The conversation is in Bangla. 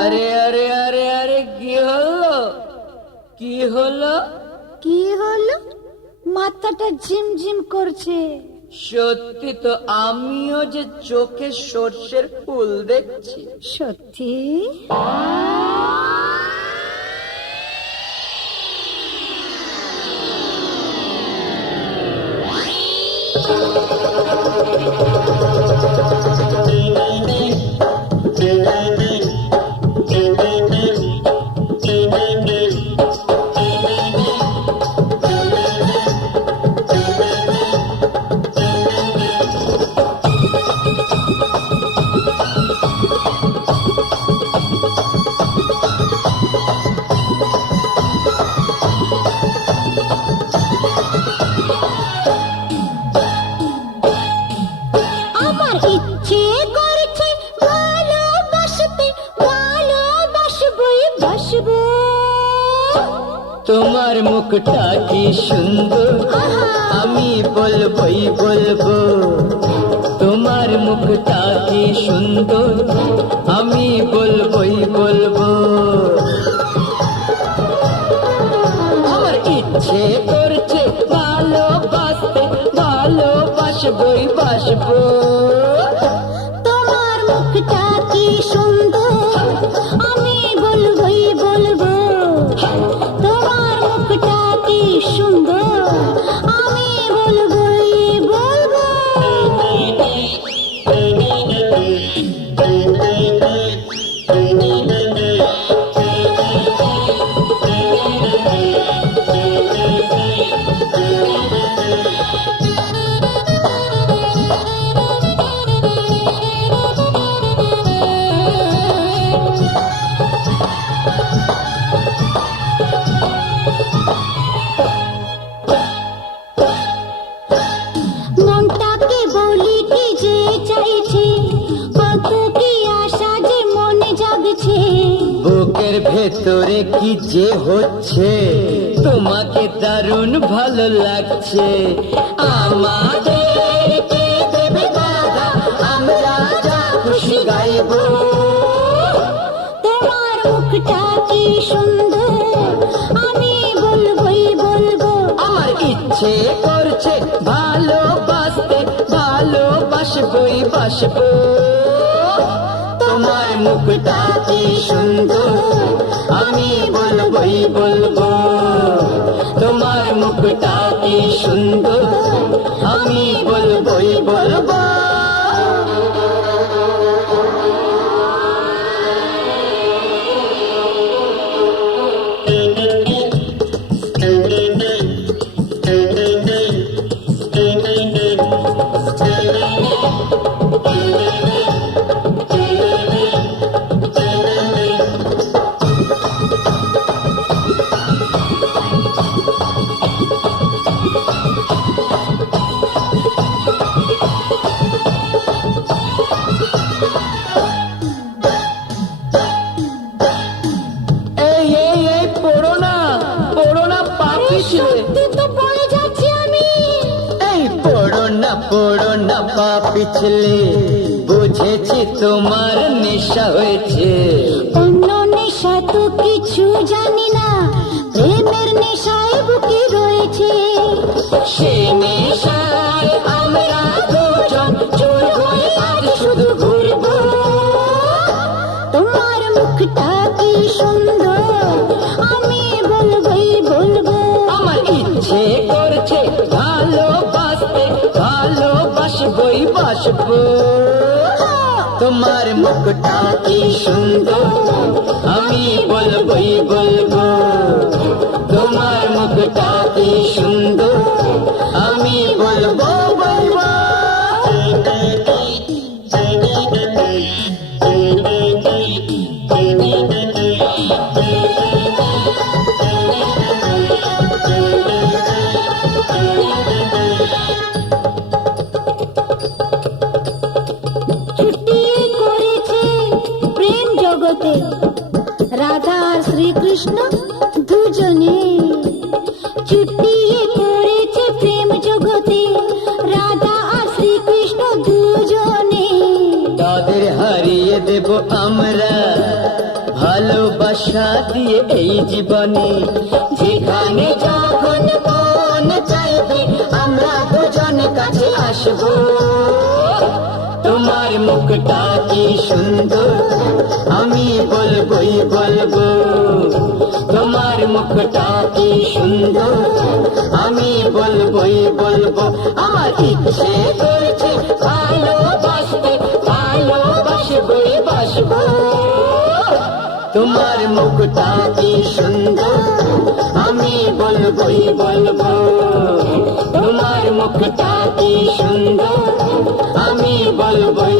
আরে আরে আরে আরে কি হলো? কি হলো? কি হলো? মাথাটা ঝিমঝিম করছে। সত্যি তো, আমিও যে চোখে সর্ষের ফুল দেখছি। সত্যি? আমার ইচ্ছে করছে ভালোবাসতে, ভালোবাসবই বাসবো। তোমার মুখটা কি সুন্দর, আমি বলবই বলবো। তোমার মুখটা কি সুন্দর, আমি বলবই বলবো। আমার ইচ্ছে করছে ভালোবাসতে, ভালোবাসবই বাসবো। তোমার মুখটা কি সুন্দর, আমি বলবই বলবো। তোমার মুখটা কি সুন্দর, আমি বলবই বলবো। মনটাকে বলি কি যে চাইছে, কত কি আশা যে মনে জাগছে। বুকের ভেতরে কি যে হচ্ছে, তোমাকে দারুণ ভালো লাগছে। আমাদেরকে দেবে বাধা, আমরা যা খুশি গাইবো। তোমার মুখটা কি সুন্দর, আমি বলবই বলবো। আমার ইচ্ছে করছে ভালোবাসতে, ভালোবাসবই বাসবো। তোমার মুখটা কি সুন্দর, আমি বলবই বলবো। তোমার মুখটা কি সুন্দর, আমি বলবই বলবো। এই এই এই পড়ো না, পড়ো না, পা পিছলে। সত্যি তো পড়ে যাচ্ছি আমি। এই পড়ো না, পা পিছলে। বুঝেছি তোমার নেশা হয়েছে। অন্য নেশা তো কিছু জানি না, প্রেমের নেশায় বুকে রয়েছে। সে নেশায় আমরা দুজন চোর হয়ে আজ শুধু ঘুরবো। তোমার মুখটা কি সুন্দর, আমি বলবই বলবো। আমার ইচ্ছে করছে ভালোবাসতে, ভালোবাসবই বাসবো। তোমার মুখটা কি সুন্দর, আমি বলবই বলবো। তোমার মুখটা কি সুন্দর, আমি বলবো বলবো। ছুটিয়ে করেছে প্রেম জগতে রাধা আর শ্রীকৃষ্ণ দুজনে। ছুটিয়ে করেছে প্রেম জগতে রাধা আর শ্রী আমরা ভালোবাসা দিয়ে এই জীবনে, যেখানে যখন মন চাইবে আমরা দুজন কাছে আসবো। তোমার মুখটা কি সুন্দর আমি বলবোই বলবো, তোমার মুখটা কি সুন্দর আমি বলবোই বলবো। আমার ইচ্ছে করছে ভালোবাসতে, ভালোবাসবোই বাসবো। তোমার মুখটা কি সুন্দর আমি বলবোই বলবো, তোমার মুখটা কি সুন্দর আমি বলবোই